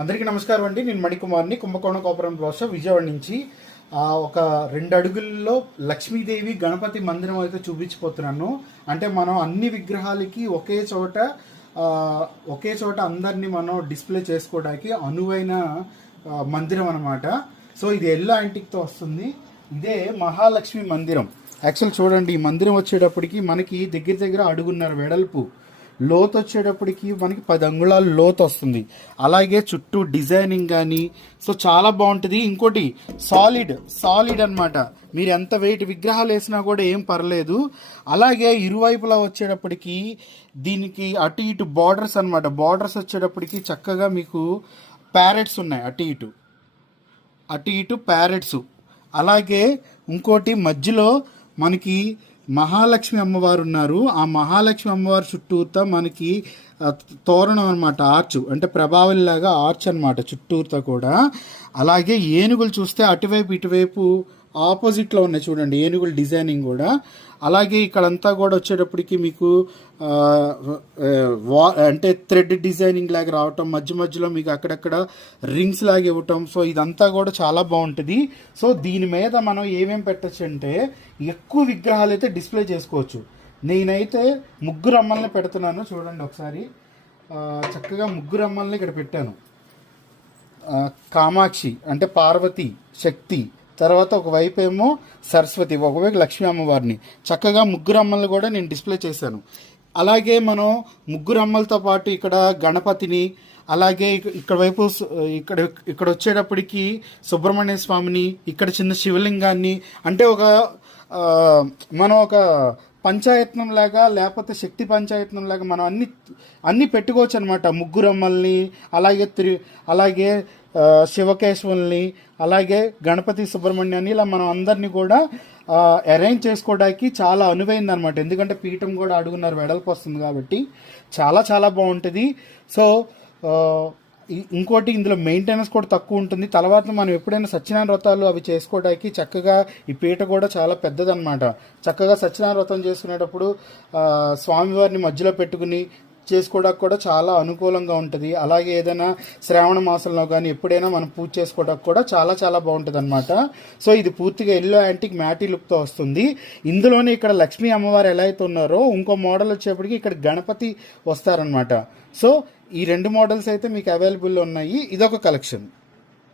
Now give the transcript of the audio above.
అందరికీ నమస్కారం అండి. నేను మణికుమార్ని, కుంభకోణం కోపురం రోష విజయవాడ నుంచి. ఒక 2 అడుగుల్లో లక్ష్మీదేవి గణపతి మందిరం అయితే చూపించిపోతున్నాను. అంటే మనం అన్ని విగ్రహాలకి ఒకే చోట అందరినీ మనం డిస్ప్లే చేసుకోవడానికి అనువైన మందిరం అనమాట. సో ఇది ఎల్లో యాంటిక్తో వస్తుంది. ఇదే మహాలక్ష్మి మందిరం. యాక్చువల్ చూడండి, ఈ మందిరం వచ్చేటప్పటికి మనకి దగ్గర అడుగున్నర వెడల్పు, లోతు వచ్చేటప్పటికి మనకి 10 అంగుళాలు లోతు వస్తుంది. అలాగే చుట్టూ డిజైనింగ్ కానీ సో చాలా బాగుంటుంది. ఇంకోటి సాలిడ్ అనమాట. మీరు ఎంత వెయిట్ విగ్రహాలు వేసినా కూడా ఏం పర్లేదు. అలాగే ఇరువైపులా వచ్చేటప్పటికి దీనికి అటు ఇటు బార్డర్స్ అనమాట. బార్డర్స్ వచ్చేటప్పటికి చక్కగా మీకు ప్యారెట్స్ ఉన్నాయి, అటు ఇటు ప్యారెట్స్. అలాగే ఇంకోటి మధ్యలో మనకి మహాలక్ష్మి అమ్మవారు ఉన్నారు. ఆ మహాలక్ష్మి అమ్మవారి చుట్టూతా మనకి తోరణం అనమాట, ఆర్చ్ అంటే ప్రభావలిలాగా ఆర్చ్ అనమాట చుట్టూతా కూడా. అలాగే ఏనుగులు చూస్తే అటువైపు ఇటువైపు ఆపోజిట్లో ఉన్నాయి చూడండి, ఏనుగుల డిజైనింగ్ కూడా. అలాగే ఇక్కడంతా కూడా వచ్చేటప్పటికి మీకు అంటే థ్రెడ్ డిజైనింగ్ లాగా రావటం, మధ్యలో మీకు అక్కడక్కడ రింగ్స్ లాగా ఇవ్వటం. సో ఇదంతా కూడా చాలా బాగుంటుంది. సో దీని మీద మనం ఏమేమి పెట్టచ్చు అంటే ఎక్కువ విగ్రహాలు అయితే డిస్ప్లే చేసుకోవచ్చు. నేనైతే 3 అమ్మల్ని పెడుతున్నాను చూడండి ఒకసారి. చక్కగా 3 అమ్మల్ని ఇక్కడ పెట్టాను. కామాక్షి అంటే పార్వతి, శక్తి, తర్వాత ఒకవైపు ఏమో సరస్వతి, ఒకవైపు లక్ష్మీ అమ్మవారిని. చక్కగా 3 అమ్మల్ని కూడా నేను డిస్ప్లే చేశాను. అలాగే మనం 3 అమ్మలతో పాటు ఇక్కడ గణపతిని, అలాగే ఇక్కడ వైపు ఇక్కడ వచ్చేటప్పటికి సుబ్రహ్మణ్య స్వామిని, ఇక్కడ చిన్న శివలింగాన్ని, అంటే మనం ఒక పంచాయత్నం లాగా లేకపోతే శక్తి పంచాయత్నం లాగా మనం అన్నీ పెట్టుకోవచ్చు అనమాట. 3 అమ్మల్ని, అలాగే శివకేశవుల్ని, అలాగే గణపతి సుబ్రహ్మణ్యాన్ని, ఇలా మనం అందరినీ కూడా అరేంజ్ చేసుకోవడానికి చాలా అనువైంది అనమాట. ఎందుకంటే పీఠం కూడా అడుగున్నర వెడల్పు వస్తుంది కాబట్టి చాలా బాగుంటుంది. సో ఇంకోటి ఇందులో మెయింటెనెన్స్ కూడా తక్కువ ఉంటుంది. తర్వాత మనం ఎప్పుడైనా సత్యనారాయణ వ్రతాలు అవి చేసుకోవడానికి చక్కగా ఈ పీట కూడా చాలా పెద్దదన్నమాట. చక్కగా సత్యనారాయణ వ్రతం చేసుకునేటప్పుడు స్వామివారిని మధ్యలో పెట్టుకుని చేసుకోవడానికి కూడా చాలా అనుకూలంగా ఉంటుంది. అలాగే ఏదైనా శ్రావణ మాసంలో కానీ ఎప్పుడైనా మనం పూజ చేసుకోవడానికి కూడా చాలా బాగుంటుంది అనమాట. సో ఇది పూర్తిగా ఎల్లో యాంటిక్ మ్యాటీ లుక్తో వస్తుంది. ఇందులోనే ఇక్కడ లక్ష్మీ అమ్మవారు ఎలా అయితే ఉన్నారో ఇంకో మోడల్ వచ్చేప్పటికి ఇక్కడ గణపతి వస్తారనమాట. సో ఈ 2 మోడల్స్ అయితే మీకు అవైలబుల్లో ఉన్నాయి. ఇదొక కలెక్షన్.